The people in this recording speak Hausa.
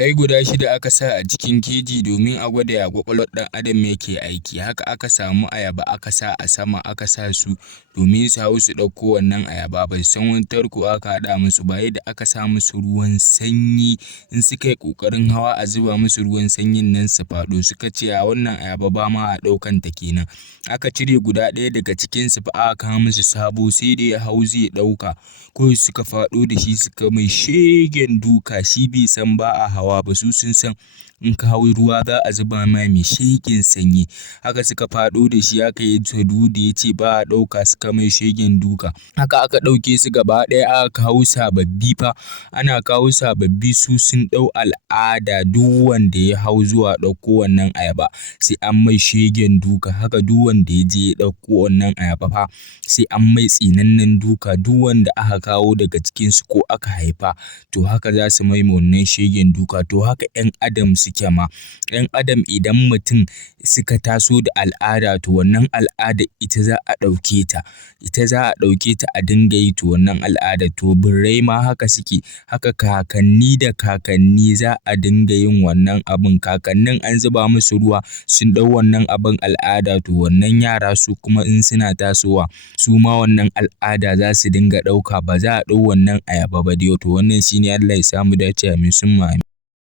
Birai guda 6 aka sa a cikin keji domin a gwada ya ƙwaƙwalwar ɗan adam yake aiki. Haka aka samu ayaba aka sa a sama aka sa su domin su hau su ɗauko wannan ayaba. Ba su san wani tarko aka haɗa musu ba, yadda aka sa musu ruwan sanyi. In suka yi ƙoƙarin hawa a zuba musu ruwan sanyin nan su faɗo, suka ce a wannan ayaba ba ma a ɗaukan ta kenan. Aka cire guda ɗaya daga cikinsu fa aka kawo musu sabo, sai da ya hau zai ɗauka. Kawai suka faɗo da shi suka mai shegen duka. Shi bai san ba a hawa ba, su sun san in ka hau ruwa za a zuba mai shegen sanyi. Haka suka faɗo da shi aka yi tudu da ya ce ba a ɗauka, suka mai shegen duka. Haka aka ɗauke su gaba ɗaya aka kawo sababbi fa. Ana kawo sababbi su sun ɗau al'ada, duk wanda ya hau zuwa ɗauko wannan ayaba sai an mai shegen duka. Haka duk wanda ya je ya ɗauko wannan ayaba fa sai an mai tsinannen duka. Duk wanda aka kawo daga cikinsu ko aka haifa to haka za su mai wannan shegen duka. To haka 'yan adam suke ma. 'Yan adam idan mutum suka taso da al'ada to wannan al'ada ita za a ɗauke ta. Ita za a ɗauke ta a dinga yi to wannan al'ada. To birai ma haka suke. Haka kakanni da kakanni za a dinga yin wannan abun. Kakannin an zuba musu ruwa sun ɗau wannan abin al'ada, to wannan yara su kuma in suna tasowa su ma wannan al'ada za su dinga ɗauka. Ba za a ɗau wannan ayaba ba dai. To wannan shine Allah ya samu dace, amin summa amin.